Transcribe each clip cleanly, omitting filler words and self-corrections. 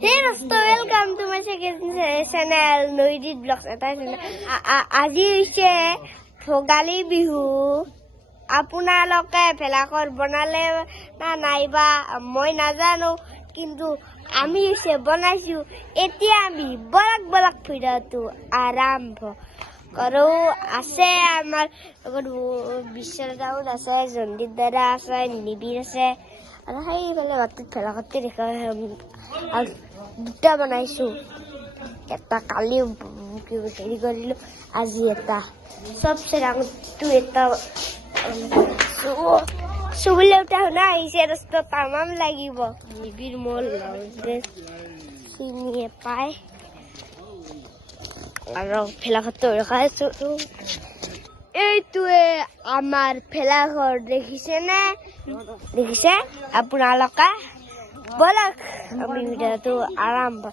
Hey Rasta, welcome to my second channel, Noidit Vlogs. আজি হৈছে ভোগালী বিহু। আপোনালোকে ভেলাঘৰ বনালে না নাইবা মই নাজানো, কিন্তু আমি হৈছে বনাইছো। এতিয়া আমি বলক ভিডিঅ'টো আৰম্ভ কৰো। আছে আমাৰ বিশ্বনাথ আছে, জন্দিত দাদা আছে, নিবিৰ আছে, আৰু সেইফালে বাটত ভেলাঘৰটো দেখা আৰু দুটা বনাইছো। এটা কালি হেৰি কৰিলো, আজি এটা চবচে ডাঙৰটো এটা চুবুলে উঠা শুনা আহিছে। ৰাস্তা তামাম লাগিব। নিবিৰ মোৰ চিনিয়ে পায় আৰু ভেলাঘৰটো ৰখাইছো। এইটোৱে আমাৰ ভেলাঘৰ, দেখিছে আপোনালোকে? বলক আমি ভিডিঅ'টো আৰম্ভ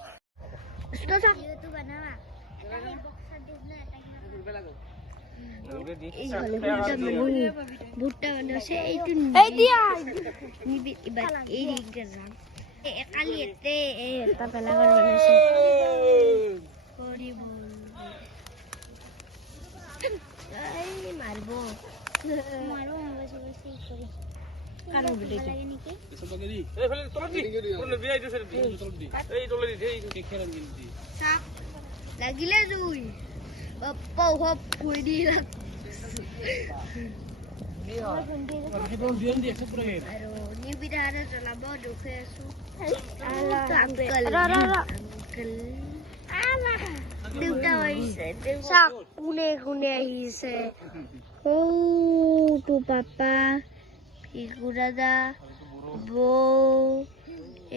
ভুট্টা বনাইছে। কালি এটা ভেলাঘৰ বনাইছে। মাৰিব লাগিলে জুই আৰু নিবিধাৰে জ্বলাব দুখে আছো। দেউতা আহিছে, কোনে আহিছে? তো পাপা, ভিকু দাদা, বৌ,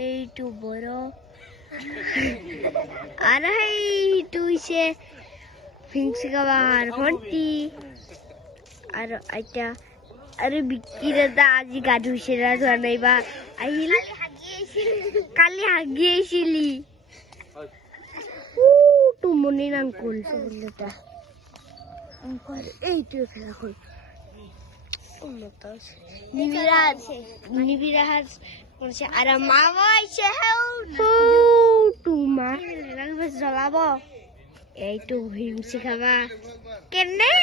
এইটো বড়, আৰু সেইটো হৈছে ভিংচিকাবাৰ ভণ্টি আৰু আইতা। আৰু বিকি দাদা আজি গা ধুইছে না ধোৱা নাইবা আহিল? কালি হাগি আহিছিলি। মনিৰ আংকুল এইটোৱে ভেলাঘৰ। নিবিৰাজ আৰু মা জ্বলাব। এইটো হিমচি খাবা কেনে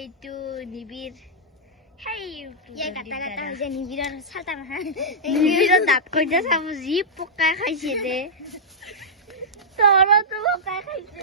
এইটো নিবিৰ। নিবিৰৰ দাঁত কইটা চাব, যি পকাই খাইছে দে। তৰতো পকাই খাইছে।